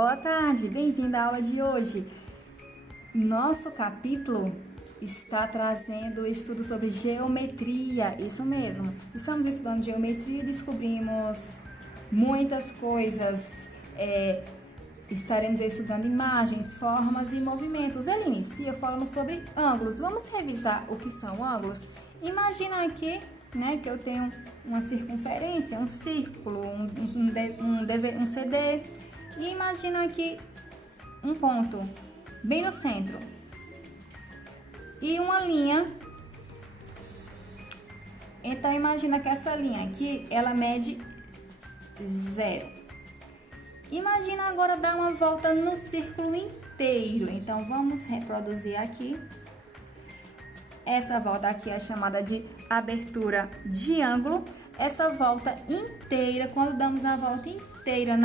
Boa tarde, bem-vindo à aula de hoje. Nosso capítulo está trazendo o estudo sobre geometria, isso mesmo. Estamos estudando geometria e descobrimos muitas coisas. Estaremos estudando imagens, formas e movimentos. Ele inicia falando sobre ângulos. Vamos revisar o que são ângulos? Imagina aqui, que eu tenho uma circunferência, um círculo, um CD. E imagina aqui um ponto bem no centro e uma linha. Então imagina que essa linha aqui, ela mede 0. Imagina agora dar uma volta no círculo inteiro. Então vamos reproduzir aqui. Essa volta aqui é chamada de abertura de ângulo. Essa volta inteira, quando damos a volta inteira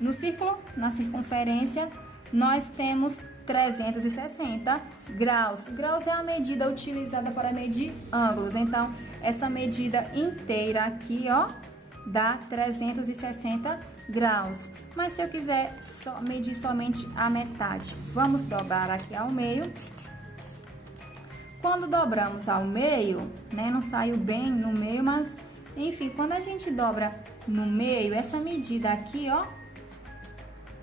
no círculo, na circunferência, nós temos 360 graus. Graus é a medida utilizada para medir ângulos. Então, essa medida inteira aqui, dá 360 graus. Mas se eu quiser medir somente a metade, vamos dobrar aqui ao meio. Quando dobramos ao meio, não saiu bem no meio, mas enfim, quando a gente dobra no meio, essa medida aqui,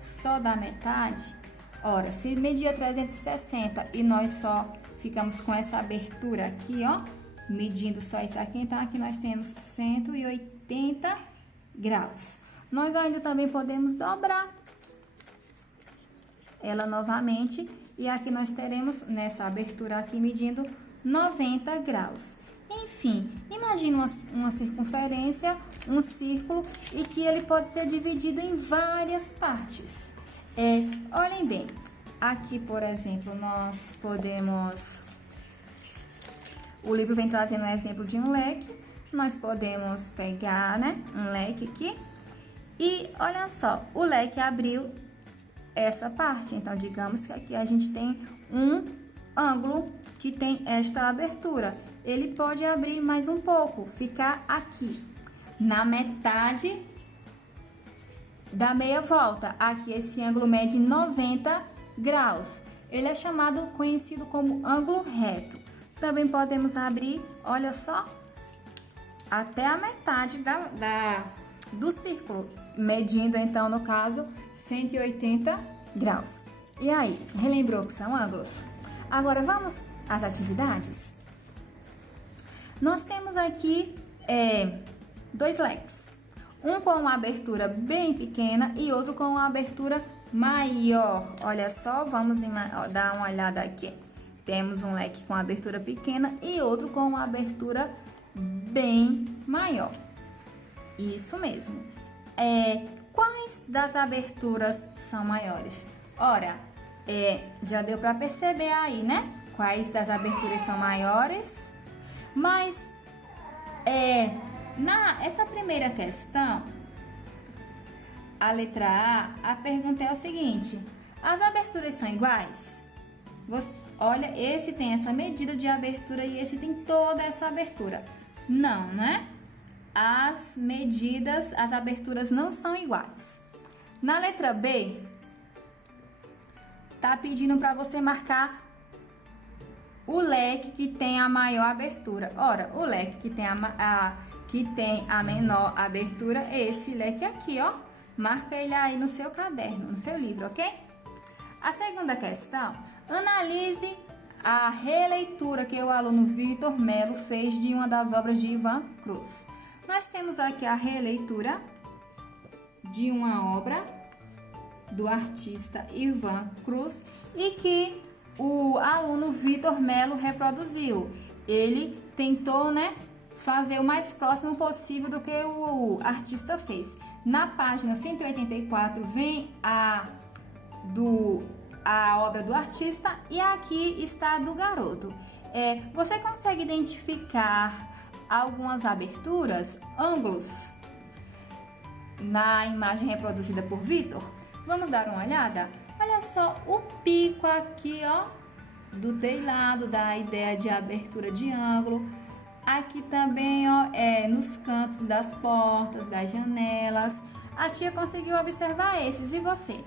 só da metade. Ora, se media 360 e nós só ficamos com essa abertura aqui, medindo só isso aqui, então aqui nós temos 180 graus. Nós ainda também podemos dobrar ela novamente e aqui nós teremos nessa abertura aqui medindo 90 graus. Enfim, imagine uma circunferência, um círculo e que ele pode ser dividido em várias partes. Olhem bem, aqui por exemplo, nós podemos... O livro vem trazendo um exemplo de um leque. Nós podemos pegar, um leque aqui. E olha só, o leque abriu essa parte. Então, digamos que aqui a gente tem um ângulo que tem esta abertura. Ele pode abrir mais um pouco, ficar aqui, na metade da meia volta. Aqui esse ângulo mede 90 graus. Ele é conhecido como ângulo reto. Também podemos abrir, olha só, até a metade do círculo, medindo então, no caso, 180 graus. E aí, relembrou que são ângulos? Agora vamos às atividades? Nós temos aqui dois leques. Um com uma abertura bem pequena e outro com uma abertura maior. Olha só, vamos dar uma olhada aqui. Temos um leque com abertura pequena e outro com uma abertura bem maior. Isso mesmo. Quais das aberturas são maiores? Ora, já deu para perceber aí, Quais das aberturas são maiores? Mas, essa primeira questão, a letra A pergunta é o seguinte: as aberturas são iguais? Olha, esse tem essa medida de abertura e esse tem toda essa abertura. Não, As aberturas não são iguais. Na letra B, tá pedindo para você marcar o leque que tem a maior abertura. Ora, o leque que tem a menor abertura é esse leque aqui, Marca ele aí no seu caderno, no seu livro, ok? A segunda questão, analise a releitura que o aluno Vitor Melo fez de uma das obras de Ivan Cruz. Nós temos aqui a releitura de uma obra do artista Ivan Cruz e que o aluno Vitor Melo reproduziu. Ele tentou, fazer o mais próximo possível do que o artista fez. Na página 184 vem a obra do artista e aqui está a do garoto. Você consegue identificar algumas aberturas, ângulos, na imagem reproduzida por Vitor? Vamos dar uma olhada? Olha só o pico aqui, do telhado, da ideia de abertura de ângulo. Aqui também, nos cantos das portas, das janelas. A tia conseguiu observar esses, e você?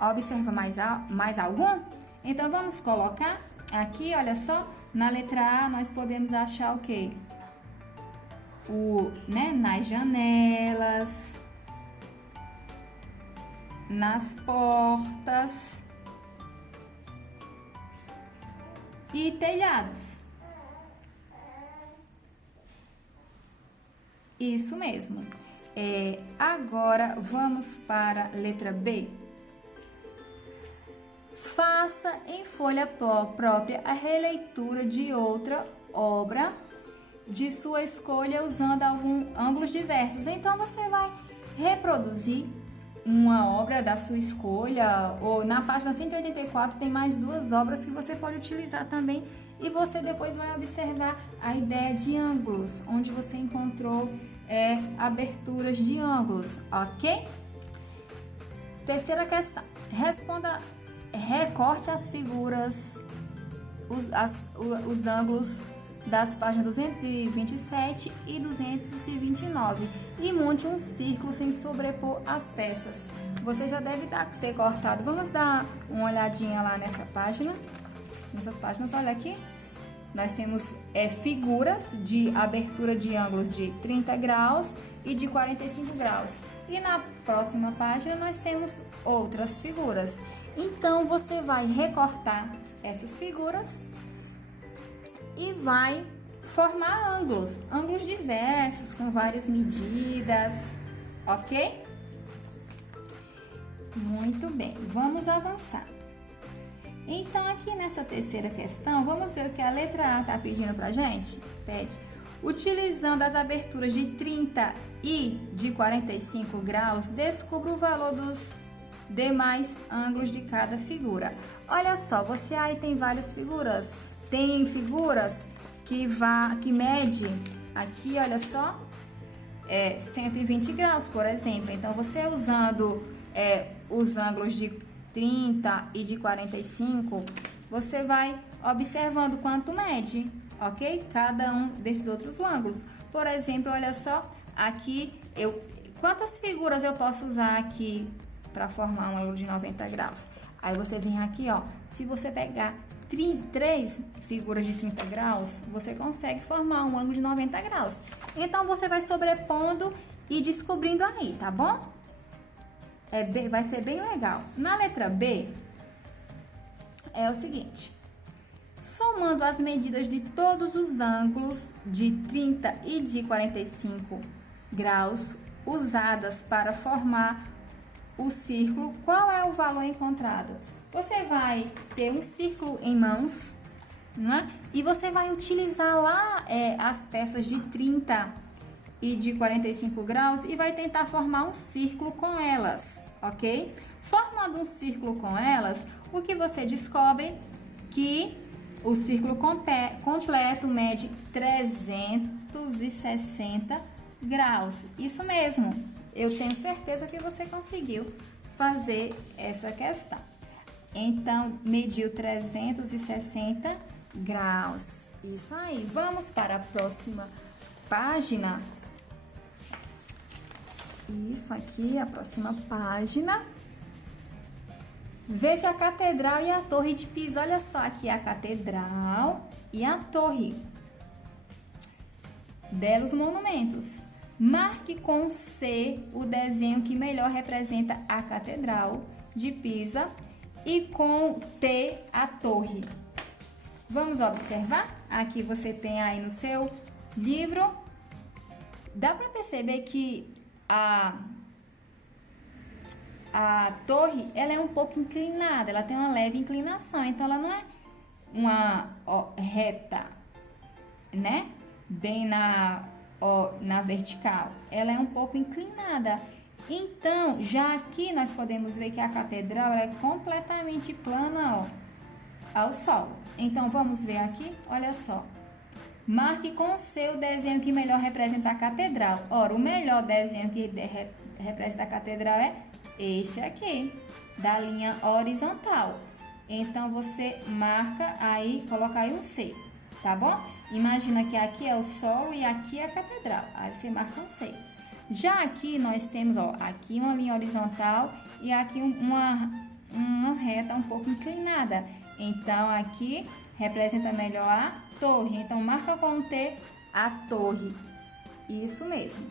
Observa mais algum? Então, vamos colocar aqui, olha só, na letra A nós podemos achar o quê? Nas janelas, nas portas e telhados. Isso mesmo. Agora vamos para a letra B. Faça em folha própria a releitura de outra obra de sua escolha usando ângulos diversos. Então, você vai reproduzir uma obra da sua escolha, ou na página 184 tem mais 2 obras que você pode utilizar também, e você depois vai observar a ideia de ângulos, onde você encontrou aberturas de ângulos, ok? Terceira questão. Recorte as figuras, os ângulos das páginas 227 e 229 e monte um círculo sem sobrepor as peças. Você já deve ter cortado. Vamos dar uma olhadinha lá nessa página. Nessas páginas, olha aqui. Nós temos figuras de abertura de ângulos de 30 graus e de 45 graus. E na próxima página nós temos outras figuras. Então, você vai recortar essas figuras e vai formar ângulos diversos, com várias medidas, ok? Muito bem, vamos avançar. Então, aqui nessa terceira questão, vamos ver o que a letra A está pedindo pra gente? Pede. Utilizando as aberturas de 30 e de 45 graus, descubra o valor dos demais ângulos de cada figura. Olha só, você aí tem várias figuras. Tem figuras que mede aqui, olha só, 120 graus, por exemplo. Então, você usando os ângulos de 30 e de 45, você vai observando quanto mede, ok? Cada um desses outros ângulos. Por exemplo, olha só, aqui, quantas figuras eu posso usar aqui para formar um ângulo de 90 graus? Aí você vem aqui, ó, se você pegar 3 figuras de 30 graus, você consegue formar um ângulo de 90 graus. Então, você vai sobrepondo e descobrindo aí, tá bom? Vai ser bem legal. Na letra B, é o seguinte. Somando as medidas de todos os ângulos de 30 e de 45 graus usadas para formar o círculo, qual é o valor encontrado? Você vai ter um círculo em mãos, né? E você vai utilizar lá as peças de 30 e de 45 graus e vai tentar formar um círculo com elas, ok? Formando um círculo com elas, o que você descobre? Que o círculo completo mede 360 graus. Isso mesmo, eu tenho certeza que você conseguiu fazer essa questão. Então, mediu 360 graus. Isso aí. Vamos para a próxima página. Isso aqui, a próxima página. Veja a catedral e a torre de Pisa. Olha só aqui a catedral e a torre. Belos monumentos. Marque com C o desenho que melhor representa a catedral de Pisa e com T a torre. Vamos observar? Aqui você tem aí no seu livro. Dá para perceber que a torre, ela é um pouco inclinada, ela tem uma leve inclinação, então ela não é uma reta, né? Bem na vertical, ela é um pouco inclinada. Então, já aqui nós podemos ver que a catedral ela é completamente plana, ao solo. Então, vamos ver aqui, olha só. Marque com o seu desenho que melhor representa a catedral. Ora, o melhor desenho que representa a catedral é este aqui, da linha horizontal. Então, você marca aí, coloca aí um C, tá bom? Imagina que aqui é o solo e aqui é a catedral. Aí você marca um C. Já aqui nós temos, aqui uma linha horizontal e aqui uma reta um pouco inclinada. Então, aqui representa melhor a torre. Então, marca com T a torre. Isso mesmo.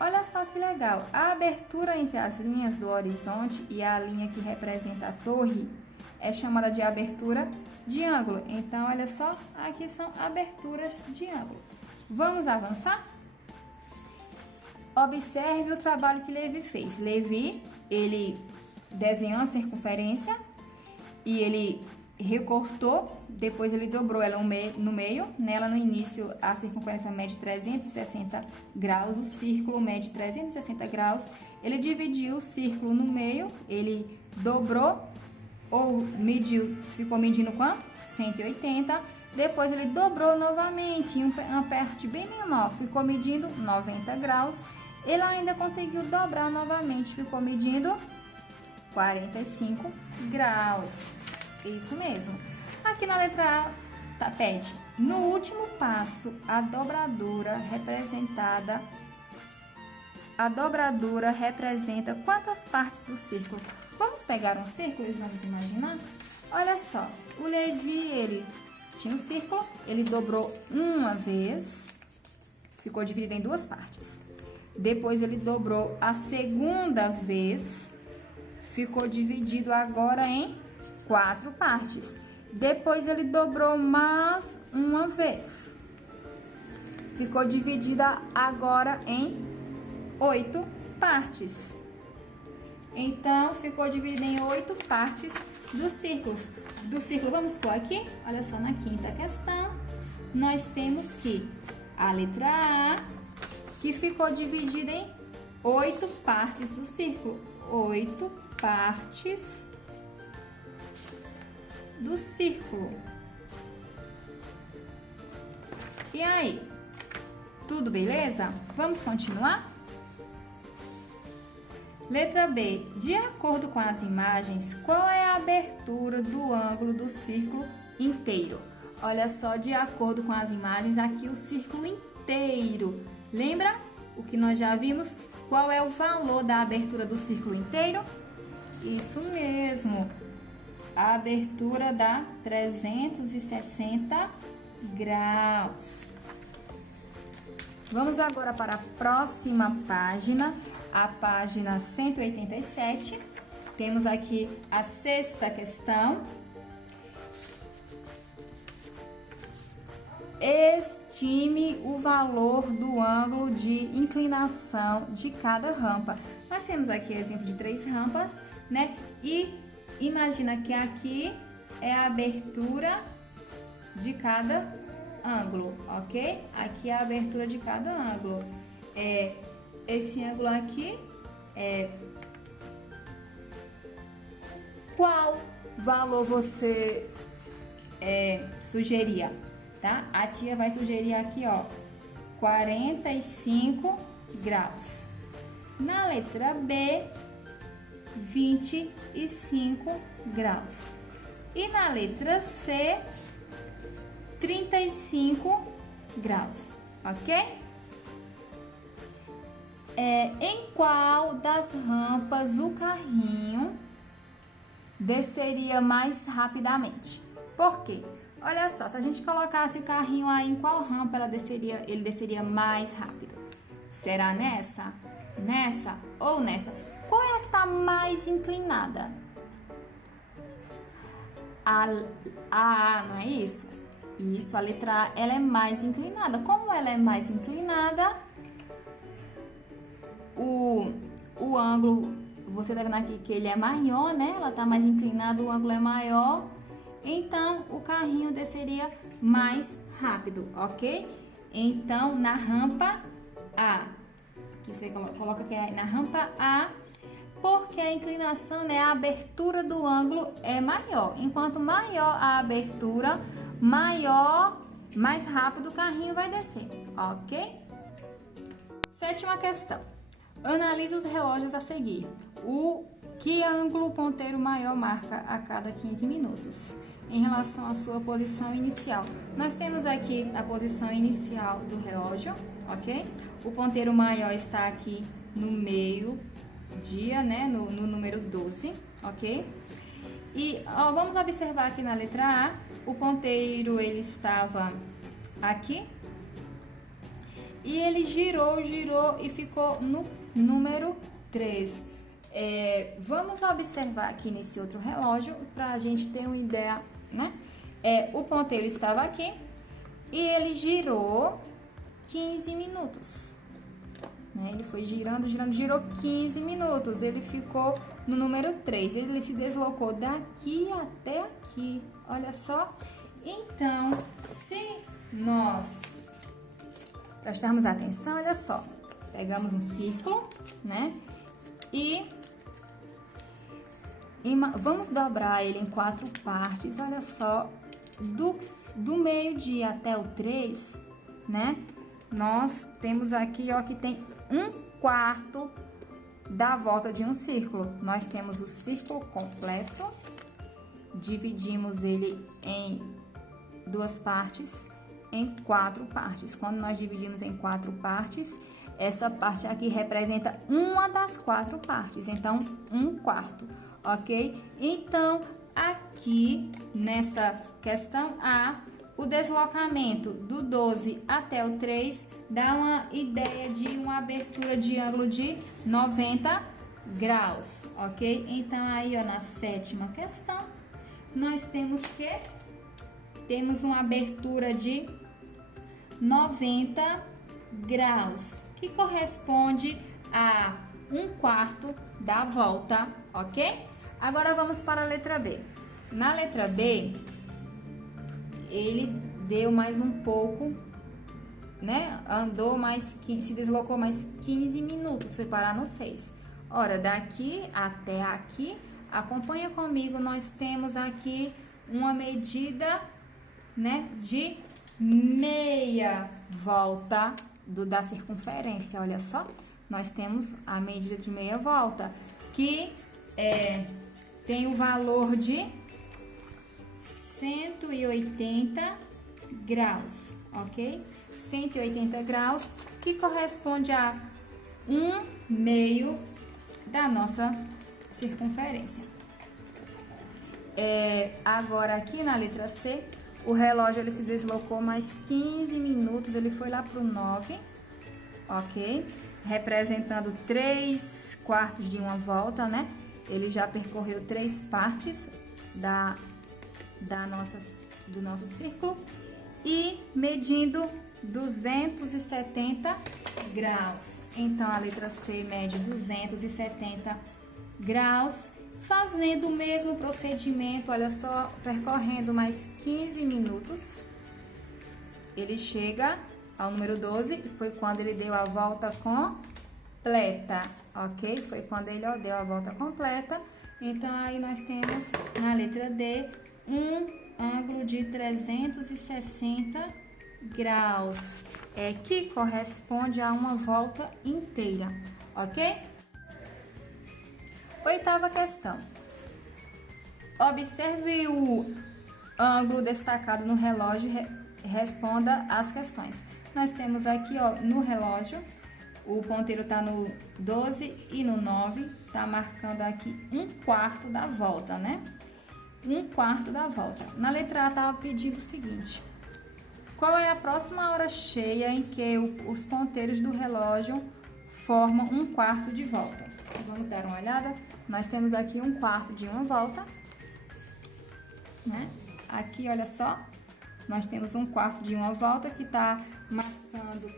Olha só que legal. A abertura entre as linhas do horizonte e a linha que representa a torre é chamada de abertura de ângulo. Então, olha só, aqui são aberturas de ângulo. Vamos avançar? Observe o trabalho que Levi fez. Levi, ele desenhou a circunferência e ele recortou, depois ele dobrou ela no meio. Nela, no início, a circunferência mede 360 graus, o círculo mede 360 graus. Ele dividiu o círculo no meio, ele dobrou ou mediu, ficou medindo quanto? 180. Depois ele dobrou novamente em uma parte bem menor, ficou medindo 90 graus. Ele ainda conseguiu dobrar novamente, ficou medindo 45 graus. Isso mesmo. Aqui na letra A, pede. No último passo, a dobradura representa quantas partes do círculo? Vamos pegar um círculo e vamos imaginar? Olha só, o Levi, ele tinha um círculo, ele dobrou uma vez, ficou dividido em duas partes. Depois ele dobrou a segunda vez, ficou dividido agora em 4 partes. Depois ele dobrou mais uma vez, ficou dividida agora em 8 partes. Então, ficou dividido em 8 partes dos círculos. Do círculo, vamos pôr aqui, olha só, na quinta questão, nós temos que a letra A, que ficou dividida em 8 partes do círculo. 8 partes do círculo. E aí? Tudo beleza? Vamos continuar? Letra B. De acordo com as imagens, qual é a abertura do ângulo do círculo inteiro? Olha só, de acordo com as imagens, aqui o círculo inteiro. Lembra o que nós já vimos? Qual é o valor da abertura do círculo inteiro? Isso mesmo. A abertura dá 360 graus. Vamos agora para a próxima página, a página 187. Temos aqui a sexta questão. Estime o valor do ângulo de inclinação de cada rampa. Nós temos aqui exemplo de 3 rampas, né? E imagina que aqui é a abertura de cada ângulo, ok? Aqui é a abertura de cada ângulo. Esse ângulo aqui é... Qual valor você sugeria? Tá? A tia vai sugerir aqui, ó, 45 graus. Na letra B, 25 graus. E na letra C, 35 graus, ok? Em qual das rampas o carrinho desceria mais rapidamente? Por quê? Olha só, se a gente colocasse o carrinho aí, em qual rampa ele desceria mais rápido? Será nessa? Nessa ou nessa? Qual é a que está mais inclinada? A A, não é isso? Isso, a letra A, ela é mais inclinada. Como ela é mais inclinada, o ângulo, você tá vendo aqui que ele é maior, né? Ela tá mais inclinada, o ângulo é maior. Então, o carrinho desceria mais rápido, ok? Então, na rampa A, aqui você coloca que é na rampa A, porque a inclinação, né, a abertura do ângulo é maior. Enquanto maior a abertura, mais rápido o carrinho vai descer, ok? Sétima questão. Analise os relógios a seguir. Que ângulo o ponteiro maior marca a cada 15 minutos? Em relação à sua posição inicial. Nós temos aqui a posição inicial do relógio, ok? O ponteiro maior está aqui no meio-dia, né? No número 12, ok? E ó, vamos observar aqui na letra A, o ponteiro ele estava aqui. E ele girou e ficou no número 3. Vamos observar aqui nesse outro relógio para a gente ter uma ideia, né? O ponteiro estava aqui e ele girou 15 minutos. Né? Ele foi girando, girou 15 minutos. Ele ficou no número 3. Ele se deslocou daqui até aqui. Olha só. Então, se nós prestarmos atenção, olha só. Pegamos um círculo, né? E vamos dobrar ele em 4 partes. Olha só. Do meio-dia até o 3, né? Nós temos aqui, ó, que tem 1/4 da volta de um círculo. Nós temos o círculo completo, dividimos ele em 2 partes, em 4 partes. Quando nós dividimos em 4 partes, essa parte aqui representa uma das 4 partes, então 1/4, ok? Então, aqui nessa questão A, o deslocamento do 12 até o 3 dá uma ideia de uma abertura de ângulo de 90 graus, ok? Então, aí, ó, na 7ª questão, nós temos uma abertura de 90 graus, que corresponde a 1/4 da volta, ok? Agora, vamos para a letra B. Na letra B, ele deu mais um pouco, né? Se deslocou mais 15 minutos, foi parar no 6. Ora, daqui até aqui, acompanha comigo, nós temos aqui uma medida, né, de meia volta da circunferência. Olha só, nós temos a medida de meia volta, que tem o valor de 180 graus, ok? 180 graus, que corresponde a 1/2 da nossa circunferência. Agora, aqui na letra C, o relógio ele se deslocou mais 15 minutos, ele foi lá para o 9, ok? Representando 3/4 de uma volta, né? Ele já percorreu 3 partes do nosso círculo e medindo 270 graus. Então, a letra C mede 270 graus, fazendo o mesmo procedimento, olha só, percorrendo mais 15 minutos. Ele chega ao número 12, foi quando ele deu a volta completa, ok? Foi quando ele deu a volta completa. Então, aí nós temos na letra D um ângulo de 360 graus, que corresponde a uma volta inteira, ok? 8ª questão. Observe o ângulo destacado no relógio e responda as questões. Nós temos aqui, ó, no relógio, o ponteiro está no 12 e no 9, está marcando aqui 1/4 da volta, né? 1/4 da volta. Na letra A estava pedindo o seguinte: qual é a próxima hora cheia em que os ponteiros do relógio formam 1/4 de volta? Vamos dar uma olhada. Nós temos aqui 1/4 de uma volta, né? Aqui, olha só, nós temos 1/4 de uma volta que está marcando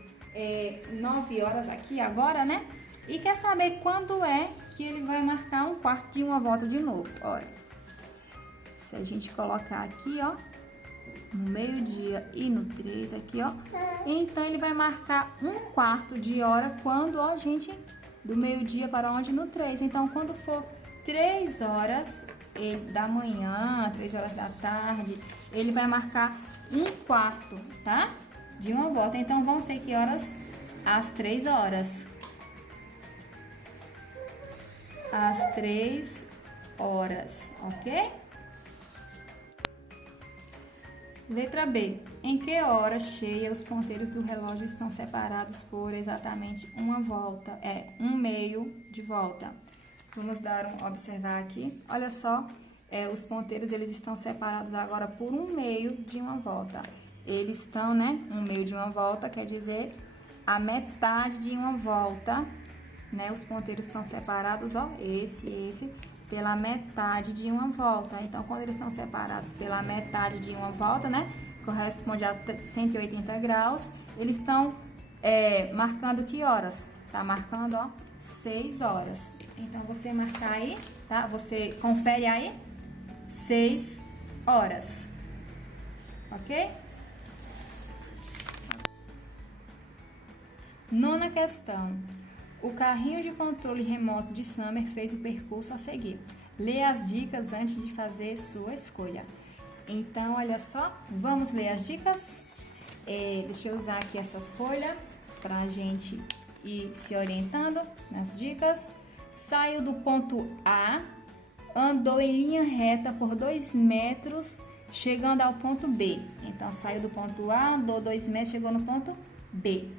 9 horas aqui agora, né? E quer saber quando é que ele vai marcar 1/4 de uma volta de novo? Olha, se a gente colocar aqui, ó, no meio-dia e no 3 aqui, ó, então ele vai marcar 1/4 de hora quando, ó, gente, do meio-dia para onde? No 3. Então, quando for 3 horas da manhã, 3 horas da tarde, ele vai marcar 1/4, tá? De uma volta. Então, vão ser que horas? Às 3 horas. Às 3 horas, ok? Letra B. Em que hora cheia os ponteiros do relógio estão separados por exatamente uma volta? 1/2 de volta. Vamos observar aqui. Olha só, os ponteiros, eles estão separados agora por um meio de uma volta. Eles estão, né, um meio de uma volta, quer dizer, a metade de uma volta, né? Os ponteiros estão separados, ó, esse, pela metade de uma volta. Então, quando eles estão separados pela metade de uma volta, né, corresponde a 180 graus, eles estão marcando que horas? Tá marcando, ó, 6 horas. Então, você marcar aí, tá? Você confere aí, 6 horas, ok? Nona questão. O carrinho de controle remoto de Summer fez o percurso a seguir. Leia as dicas antes de fazer sua escolha. Então, olha só, vamos ler as dicas? Deixa eu usar aqui essa folha para a gente ir se orientando nas dicas. Saiu do ponto A, andou em linha reta por 2 metros, chegando ao ponto B. Então, saiu do ponto A, andou 2 metros, chegou no ponto B.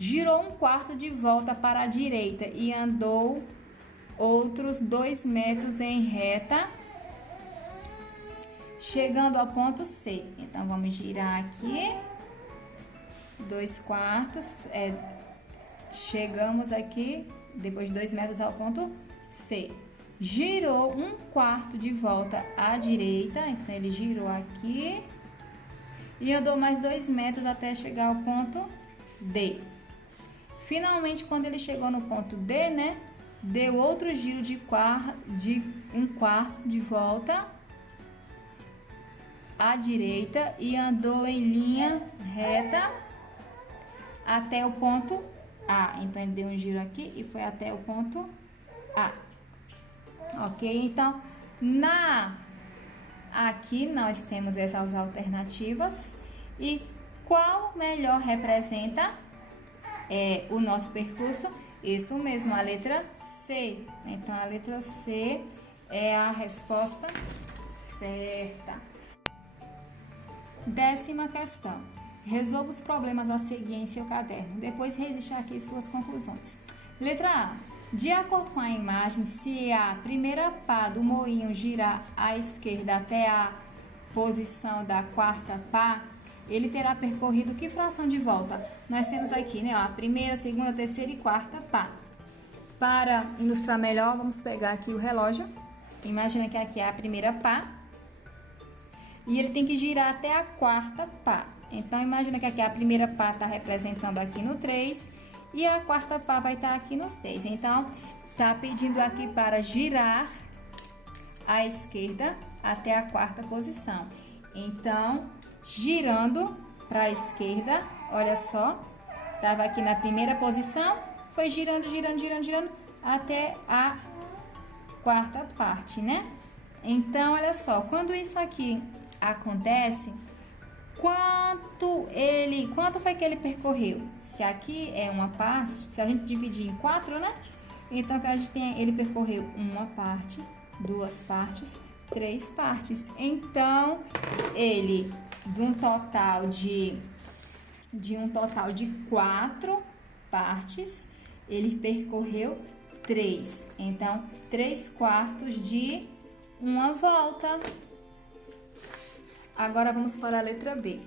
Girou 1/4 de volta para a direita e andou outros 2 metros em reta, chegando ao ponto C. Então, vamos girar aqui, 2/4, chegamos aqui, depois de 2 metros ao ponto C. Girou 1/4 de volta à direita, então ele girou aqui e andou mais 2 metros até chegar ao ponto D. Finalmente, quando ele chegou no ponto D, né, deu outro giro de 1/4 de volta à direita e andou em linha reta até o ponto A. Então, ele deu um giro aqui e foi até o ponto A. Ok? Então, aqui nós temos essas alternativas. E qual melhor representa o nosso percurso? Isso mesmo, a letra C. Então, a letra C é a resposta certa. 10ª questão. Resolva os problemas a seguir em seu caderno. Depois, registre aqui suas conclusões. Letra A. De acordo com a imagem, se a primeira pá do moinho girar à esquerda até a posição da 4ª pá, ele terá percorrido que fração de volta? Nós temos aqui, né, ó, a primeira, segunda, terceira e 4ª pá. Para ilustrar melhor, vamos pegar aqui o relógio. Imagina que aqui é a primeira pá. E ele tem que girar até a 4ª pá. Então, imagina que aqui a primeira pá está representando aqui no 3 e a 4ª pá vai estar aqui no 6. Então, está pedindo aqui para girar à esquerda até a 4ª posição. Então, girando para a esquerda, olha só, estava aqui na primeira posição, foi girando até a 4ª parte, né? Então, olha só, quando isso aqui acontece, quanto foi que ele percorreu? Se aqui é uma parte, se a gente dividir em 4, né? Então, que a gente tem, ele percorreu uma parte, 2 partes, 3 partes. Então, ele de um total de 4 partes, ele percorreu 3. Então, 3/4 de uma volta. Agora vamos para a letra B.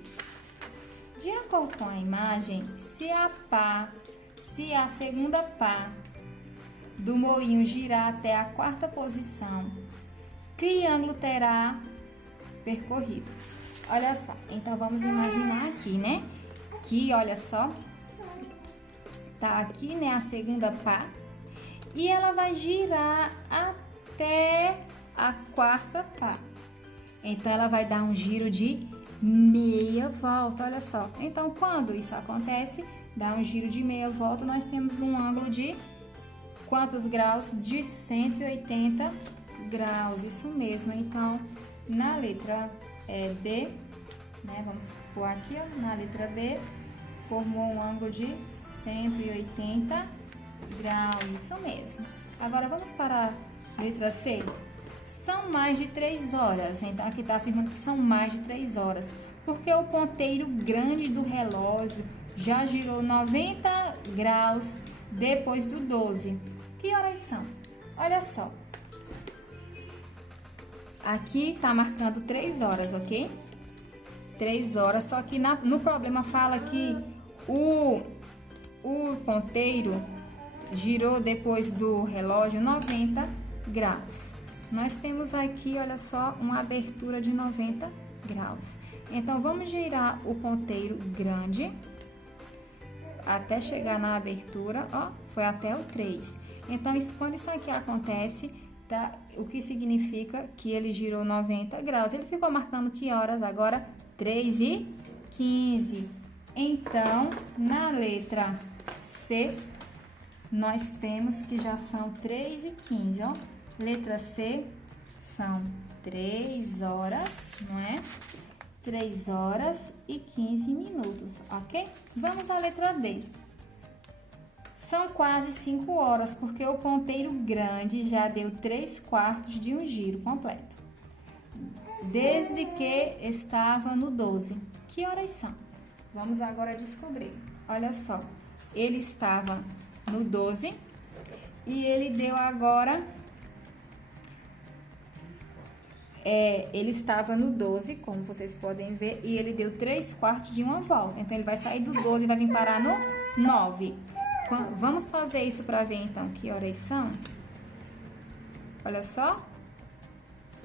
De acordo com a imagem, se a segunda pá do moinho girar até a 4ª posição, que ângulo terá percorrido? Olha só, então vamos imaginar aqui, né? Que, olha só, tá aqui, né, a segunda pá, e ela vai girar até a 4ª pá. Então, ela vai dar um giro de meia volta, olha só. Então, quando isso acontece, dá um giro de meia volta, nós temos um ângulo de quantos graus? De 180 graus, isso mesmo. Então, na letra B, né, vamos pôr aqui, ó, na letra B, formou um ângulo de 180 graus, isso mesmo. Agora, vamos para a letra C. São mais de 3 horas. Então, aqui está afirmando que são mais de 3 horas. Porque o ponteiro grande do relógio já girou 90 graus depois do 12. Que horas são? Olha só. Aqui tá marcando 3 horas, ok? 3 horas, só que no problema fala que o ponteiro girou depois do relógio 90 graus. Nós temos aqui, olha só, uma abertura de 90 graus. Então, vamos girar o ponteiro grande até chegar na abertura, ó, foi até o 3. Então, quando isso aqui acontece, tá, o que significa que ele girou 90 graus. Ele ficou marcando que horas agora? 3h15. Então, na letra C, nós temos que já são 3h15, ó. Letra C são 3 horas, não é? 3 horas e 15 minutos, ok? Vamos à letra D. São quase 5 horas, porque o ponteiro grande já deu 3/4 de um giro completo. Desde que estava no 12. Que horas são? Vamos agora descobrir. Olha só, ele estava no 12 e ele deu agora... ele estava no 12, como vocês podem ver, e ele deu 3/4 de uma volta. Então, ele vai sair do 12 e vai vir parar no 9. Vamos fazer isso para ver, então, que horas são. Olha só.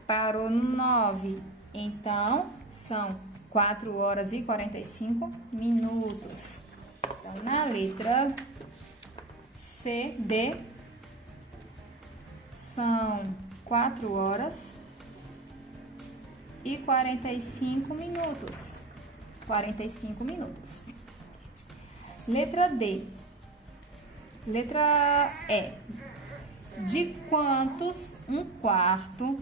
Parou no 9. Então, são 4 horas e 45 minutos. Então, na letra C, D, são 4 horas e 45 minutos. 45 minutos. Letra D. Letra E. De quantos 1/4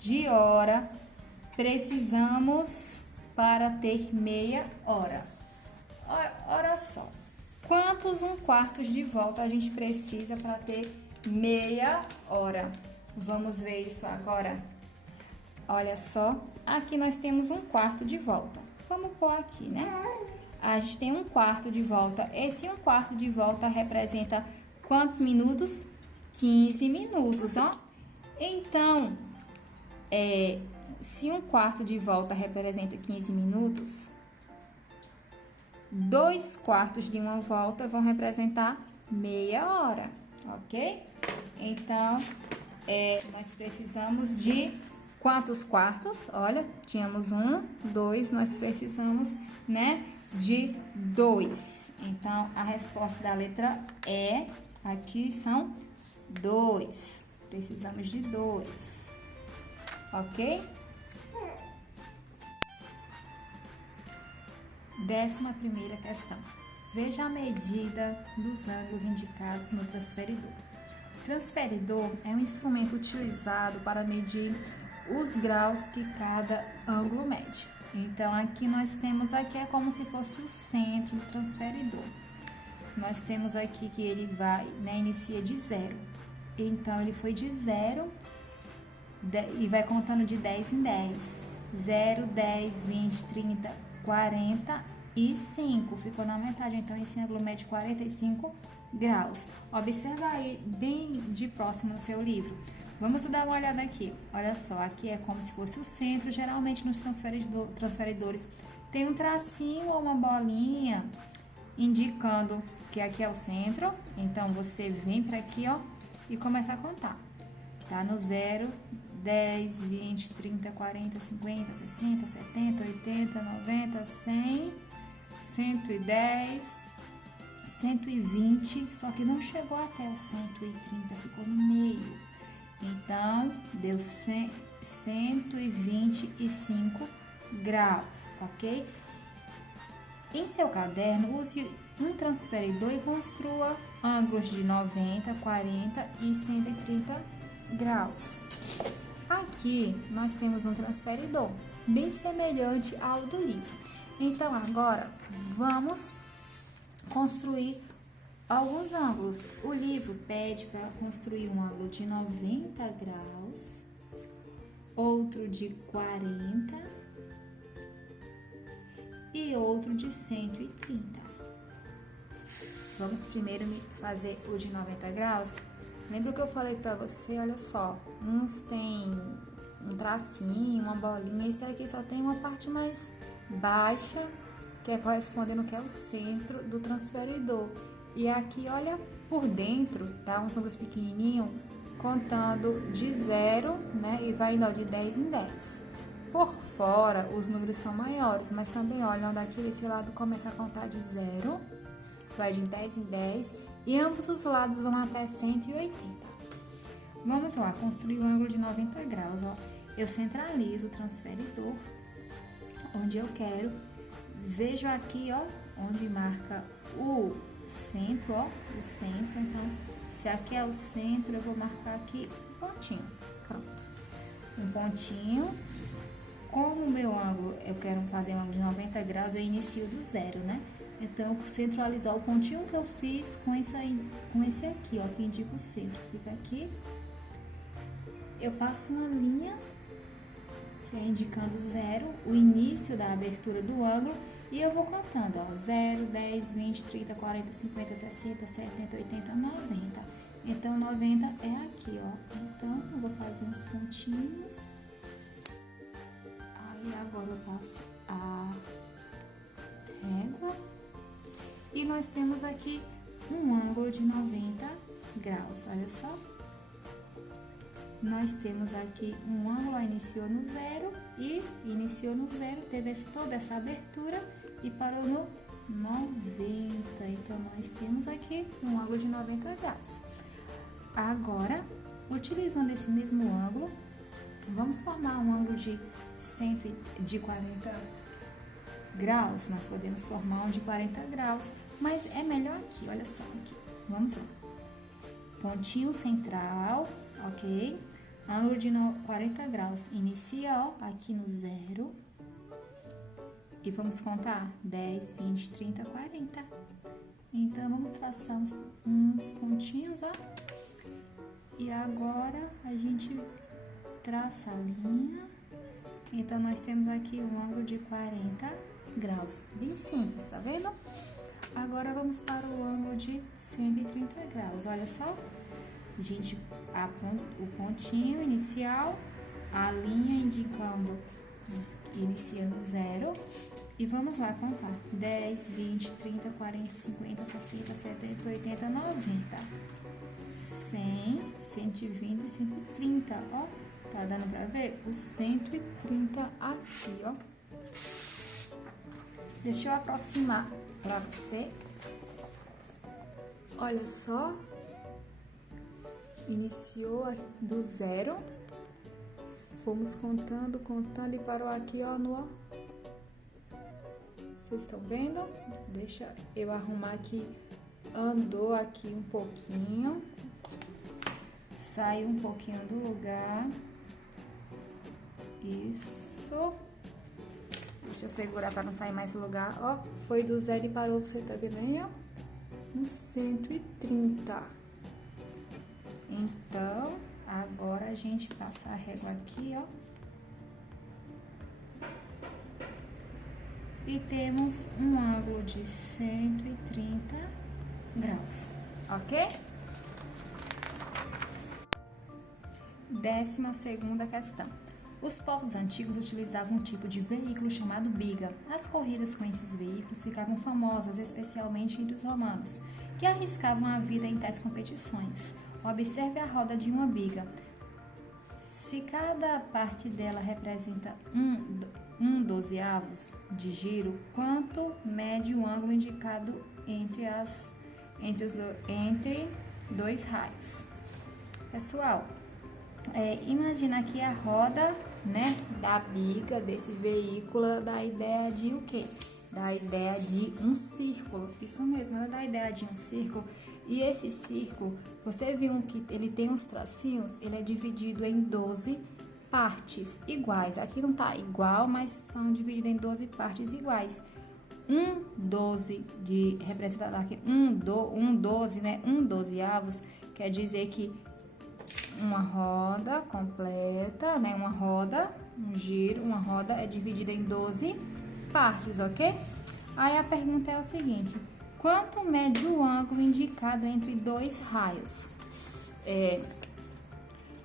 de hora precisamos para ter meia hora? Olha só. Quantos 1/4 de volta a gente precisa para ter meia hora? Vamos ver isso agora. Olha só, aqui nós temos 1/4 de volta. Vamos pôr aqui, né? A gente tem 1/4 de volta. Esse 1/4 de volta representa quantos minutos? 15 minutos, ó. Então, se 1/4 de volta representa 15 minutos, 2/4 de uma volta vão representar meia hora, ok? Então, nós precisamos de quantos quartos? Olha, tínhamos 1, 2, nós precisamos, né, de 2. Então, a resposta da letra E aqui são 2. Precisamos de 2. Ok? 11ª questão. Veja a medida dos ângulos indicados no transferidor. O transferidor é um instrumento utilizado para medir os graus que cada ângulo mede. Então, aqui nós temos aqui é como se fosse o centro do transferidor. Nós temos aqui que ele vai, né, inicia de 0. Então, ele foi de 0 e vai contando de 10 em 10. 0, 10, 20, 30, 45. Ficou na metade, então esse ângulo mede 45 graus. Observa aí bem de próximo no seu livro. Vamos dar uma olhada aqui. Olha só, aqui é como se fosse o centro. Geralmente nos transferidores tem um tracinho ou uma bolinha indicando que aqui é o centro. Então, você vem para aqui, ó, e começa a contar. Tá no 0, 10, 20, 30, 40, 50, 60, 70, 80, 90, 100, 110, 120, só que não chegou até o 130, ficou no meio. Então, deu 125 graus, ok? Em seu caderno, use um transferidor e construa ângulos de 90, 40 e 130 graus. Aqui, nós temos um transferidor, bem semelhante ao do livro. Então, agora, vamos construir alguns ângulos. O livro pede para construir um ângulo de 90 graus, outro de 40 e outro de 130. Vamos primeiro fazer o de 90 graus. Lembra que eu falei para você? Olha só, uns tem um tracinho, uma bolinha. Esse aqui só tem uma parte mais baixa, que é correspondendo que é o centro do transferidor. E aqui, olha, por dentro, tá? Uns números pequenininhos, contando de 0, né? E vai indo de 10 em 10. Por fora, os números são maiores, mas também, olha, daqui desse lado começa a contar de 0, vai de 10 em 10, e ambos os lados vão até 180. Vamos lá, construir um ângulo de 90 graus, ó. Eu centralizo o transferidor, onde eu quero, vejo aqui, ó, onde marca o centro, ó, o centro. Então, se aqui é o centro, eu vou marcar aqui um pontinho, pronto. Um pontinho. Como o meu ângulo, eu quero fazer um ângulo de 90 graus, eu inicio do 0, né? Então, eu centralizo o pontinho que eu fiz com esse aqui, ó, que indica o centro. Fica aqui. Eu passo uma linha, que é indicando 0, o início da abertura do ângulo, e eu vou contando, ó, 0, 10, 20, 30, 40, 50, 60, 70, 80, 90. Então, 90 é aqui, ó. Então, eu vou fazer uns pontinhos. E agora eu passo a régua e nós temos aqui um ângulo de 90 graus, olha só. Nós temos aqui um ângulo, iniciou no 0 e iniciou no 0, teve toda essa abertura e parou no 90. Então, nós temos aqui um ângulo de 90 graus. Agora, utilizando esse mesmo ângulo, vamos formar um ângulo de 40 graus. Nós podemos formar um de 40 graus, mas é melhor aqui, olha só, aqui. Vamos lá. Pontinho central, ok? Ângulo de 40 graus. Inicia, ó, aqui no 0. E vamos contar 10, 20, 30, 40. Então, vamos traçar uns pontinhos, ó. E agora, a gente traça a linha. Então, nós temos aqui um ângulo de 40 graus. Bem simples, tá vendo? Agora, vamos para o ângulo de 130 graus. Olha só. A gente aponta o pontinho inicial, a linha indicando, iniciando 0. E vamos lá contar. 10, 20, 30, 40, 50, 60, 70, 80, 90. 100, 120 e 130, ó. Tá dando pra ver? O 130 aqui, ó. Deixa eu aproximar pra você. Olha só. Iniciou do 0. Fomos contando e parou aqui, ó, no ó. Vocês estão vendo? Deixa eu arrumar aqui. Andou aqui um pouquinho. Saiu um pouquinho do lugar. Isso. Deixa eu segurar para não sair mais do lugar. Ó, foi do 0 e parou, você tá vendo aí, ó? No 130. Então, agora a gente passa a régua aqui, ó. E temos um ângulo de 130 graus, ok? 12ª questão. Os povos antigos utilizavam um tipo de veículo chamado biga. As corridas com esses veículos ficavam famosas, especialmente entre os romanos, que arriscavam a vida em tais competições. Observe a roda de uma biga. Se cada parte dela representa um dozeavos de giro, quanto mede o ângulo indicado entre dois raios? Pessoal, imagina aqui a roda, né, da biga desse veículo, da ideia de o quê? Da ideia de um círculo. Isso mesmo, ela dá a ideia de um círculo. E esse círculo, você viu que ele tem uns tracinhos, ele é dividido em 12 partes iguais. Aqui não tá igual, mas são divididos em 12 partes iguais. Um 12 de representado aqui, um 12, né? Um dozeavos quer dizer que uma roda completa, né? Uma roda, um giro, uma roda é dividida em 12 partes, ok? Aí a pergunta é o seguinte: quanto mede o ângulo indicado entre dois raios?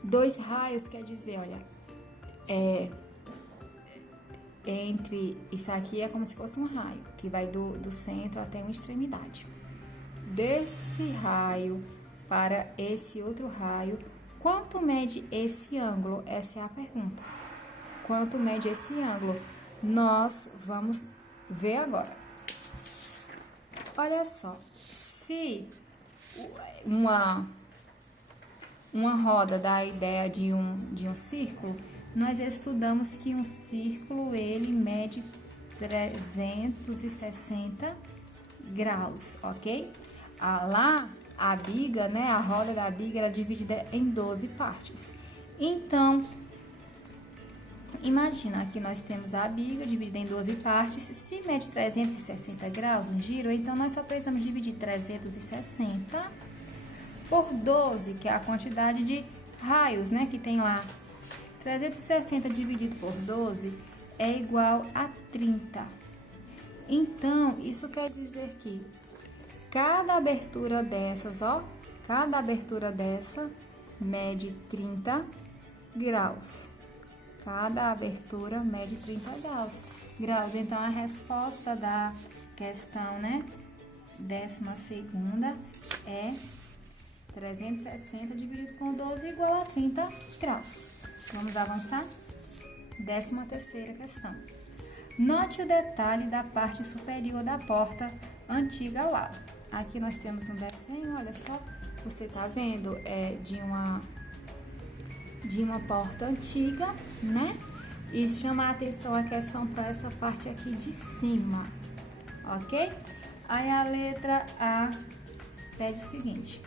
Dois raios quer dizer, olha, entre isso aqui é como se fosse um raio, que vai do centro até uma extremidade. Desse raio para esse outro raio, quanto mede esse ângulo? Essa é a pergunta. Quanto mede esse ângulo? Nós vamos ver agora. Olha só, se uma roda dá a ideia de um círculo, nós estudamos que um círculo ele mede 360 graus, ok? Lá a biga, né, a roda da biga era dividida em 12 partes. Então, imagina que nós temos a biga dividida em 12 partes. Se mede 360 graus um giro, então nós só precisamos dividir 360 por 12, que é a quantidade de raios, né, que tem lá. 360 dividido por 12 é igual a 30. Então, isso quer dizer que cada abertura dessas, cada abertura dessa mede 30 graus. Cada abertura mede 30 graus. Então, a resposta da questão, né, 12ª é 360 dividido por 12 igual a 30 graus. Vamos avançar? 13ª questão. Note o detalhe da parte superior da porta antiga ao lado. Aqui nós temos um desenho, olha só, você tá vendo, de uma porta antiga, né? E chama a atenção a questão para essa parte aqui de cima, ok? Aí a letra A pede o seguinte: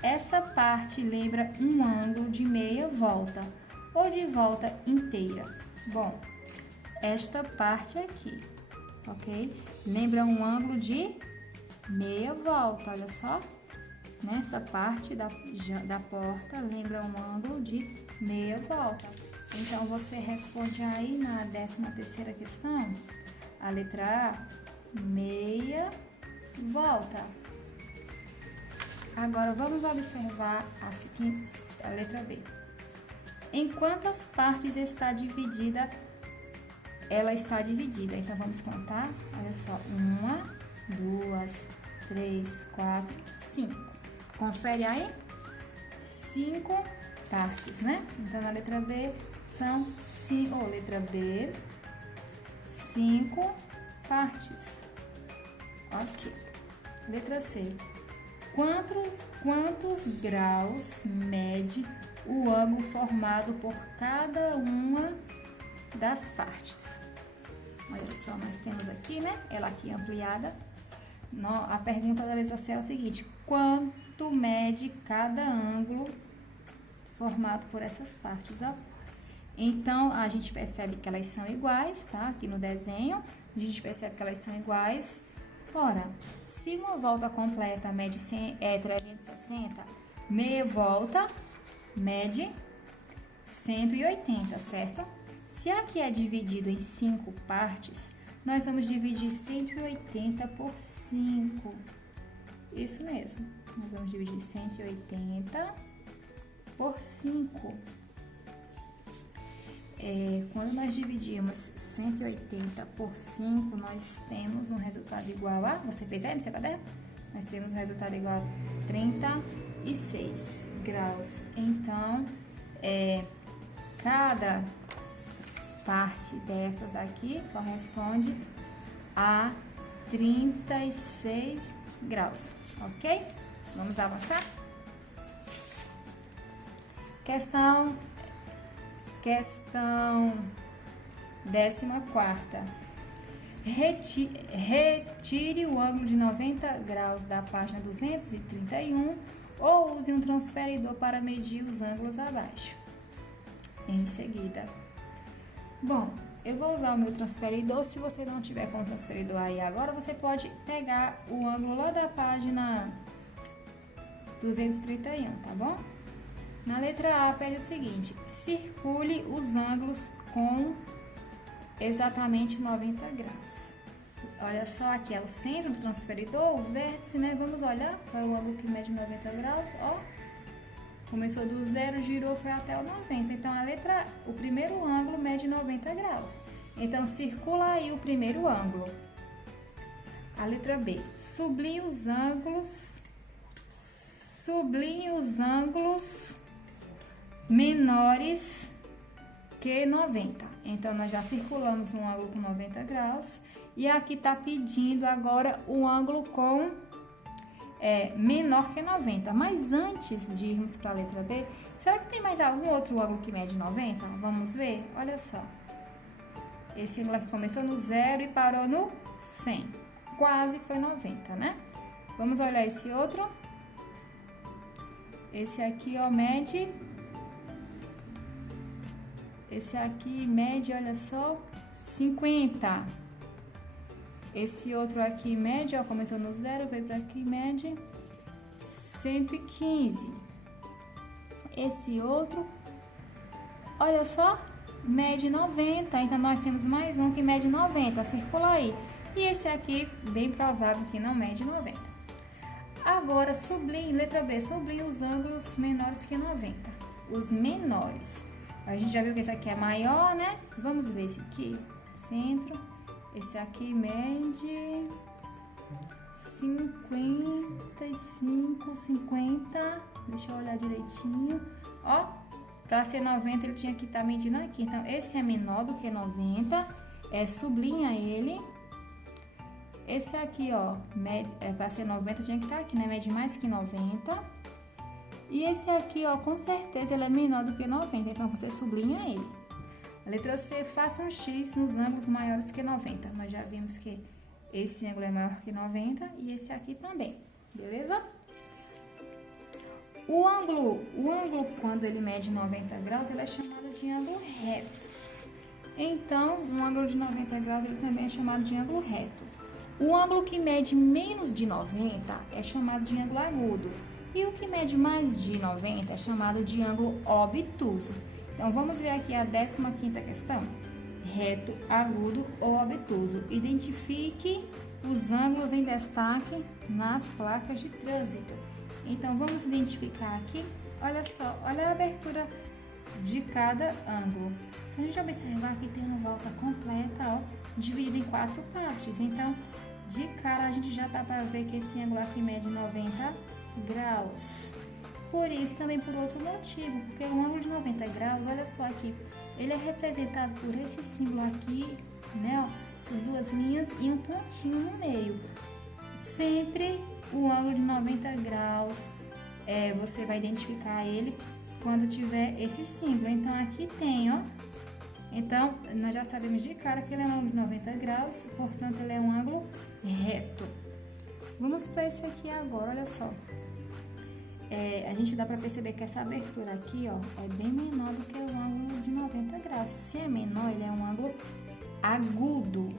essa parte lembra um ângulo de meia volta ou de volta inteira? Bom, esta parte aqui, ok? Lembra um ângulo de meia volta, olha só. Nessa parte da porta lembra um ângulo de meia volta. Então, você responde aí na 13ª questão, a letra A, meia volta. Agora, vamos observar a letra B. Em quantas partes está dividida? Ela está dividida, então vamos contar, olha só, 1, 2, 3, 4, 5. Confere aí, 5 partes, né? Então, na letra B, letra B, 5 partes. Ok. Letra C. Quantos graus mede o ângulo formado por cada uma das partes? Olha só, nós temos aqui, né? Ela aqui ampliada. A pergunta da letra C é o seguinte: quanto mede cada ângulo formado por essas partes, ó? Então, a gente percebe que elas são iguais, tá? Aqui no desenho, a gente percebe que elas são iguais. Ora, se uma volta completa mede 360, meia volta mede 180, certo? Se aqui é dividido em 5 partes, nós vamos dividir 180 por 5. Isso mesmo. Nós vamos dividir 180 por 5. Quando nós dividimos 180 por 5, nós temos um resultado igual a... Você fez aí no seu caderno? Nós temos um resultado igual a 36 graus. Então, cada parte dessas daqui corresponde a 36 graus, ok? Vamos avançar? Questão 14ª. Retire o ângulo de 90 graus da página 231 ou use um transferidor para medir os ângulos abaixo. Em seguida. Bom, eu vou usar o meu transferidor. Se você não tiver com o transferidor aí agora, você pode pegar o ângulo lá da página 231, tá bom? Na letra A, pede o seguinte: circule os ângulos com exatamente 90 graus. Olha só, aqui é o centro do transferidor, o vértice, né? Vamos olhar para o ângulo que mede 90 graus, ó. Começou do 0, girou, foi até o 90. Então, o primeiro ângulo mede 90 graus. Então, circula aí o primeiro ângulo. A letra B. Sublinhe os ângulos menores que 90. Então, nós já circulamos um ângulo com 90 graus. E aqui está pedindo agora o ângulo com menor que 90. Mas antes de irmos para a letra B, será que tem mais algum outro ângulo que mede 90? Vamos ver? Olha só. Esse ângulo aqui começou no 0 e parou no 100. Quase foi 90, né? Vamos olhar esse outro. Esse aqui, ó, mede... Esse aqui mede, olha só, 50. Esse outro aqui mede, ó, começou no 0, veio para aqui, mede 115. Esse outro, olha só, mede 90. Então, nós temos mais um que mede 90, circula aí. E esse aqui, bem provável que não mede 90. Agora, sublinhe, letra B, sublinhe os ângulos menores que 90. Os menores. A gente já viu que esse aqui é maior, né? Vamos ver esse aqui, centro. Esse aqui mede 55, 50. Deixa eu olhar direitinho. Ó, para ser 90 ele tinha que estar medindo aqui. Então, esse é menor do que 90. Sublinha ele. Esse aqui, ó, para ser 90 tinha que estar aqui, né? Mede mais que 90. E esse aqui, ó, com certeza ele é menor do que 90, então você sublinha ele. A letra C, faça um X nos ângulos maiores que 90. Nós já vimos que esse ângulo é maior que 90 e esse aqui também, beleza? O ângulo quando ele mede 90 graus, ele é chamado de ângulo reto. Então, um ângulo de 90 graus, ele também é chamado de ângulo reto. O ângulo que mede menos de 90 é chamado de ângulo agudo. E o que mede mais de 90 é chamado de ângulo obtuso. Então, vamos ver aqui a 15ª questão. Reto, agudo ou obtuso. Identifique os ângulos em destaque nas placas de trânsito. Então, vamos identificar aqui. Olha só, olha a abertura de cada ângulo. Se a gente observar aqui, tem uma volta completa, ó, dividida em 4 partes. Então, de cara, a gente já dá para ver que esse ângulo aqui mede 90 graus. Por isso, também por outro motivo, porque o ângulo de 90 graus, olha só aqui, ele é representado por esse símbolo aqui, né, ó, essas duas linhas e um pontinho no meio. Sempre o ângulo de 90 graus, você vai identificar ele quando tiver esse símbolo. Então, aqui tem, ó. Então, nós já sabemos de cara que ele é um ângulo de 90 graus, portanto, ele é um ângulo reto. Vamos para esse aqui agora, olha só. A gente dá para perceber que essa abertura aqui, ó, é bem menor do que o ângulo de 90 graus. Se é menor, ele é um ângulo agudo.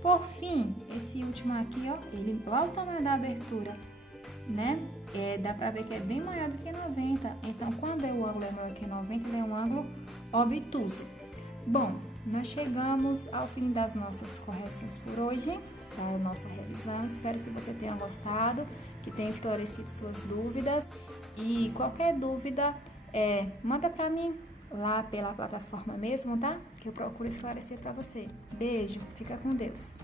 Por fim, esse último aqui, ó, olha o tamanho da abertura, né? Dá para ver que é bem maior do que 90. Então, quando o ângulo é maior que 90, ele é um ângulo obtuso. Bom, nós chegamos ao fim das nossas correções por hoje, da nossa revisão. Espero que você tenha gostado, que tenha esclarecido suas dúvidas. E qualquer dúvida, manda para mim lá pela plataforma mesmo, tá? Que eu procuro esclarecer para você. Beijo, fica com Deus.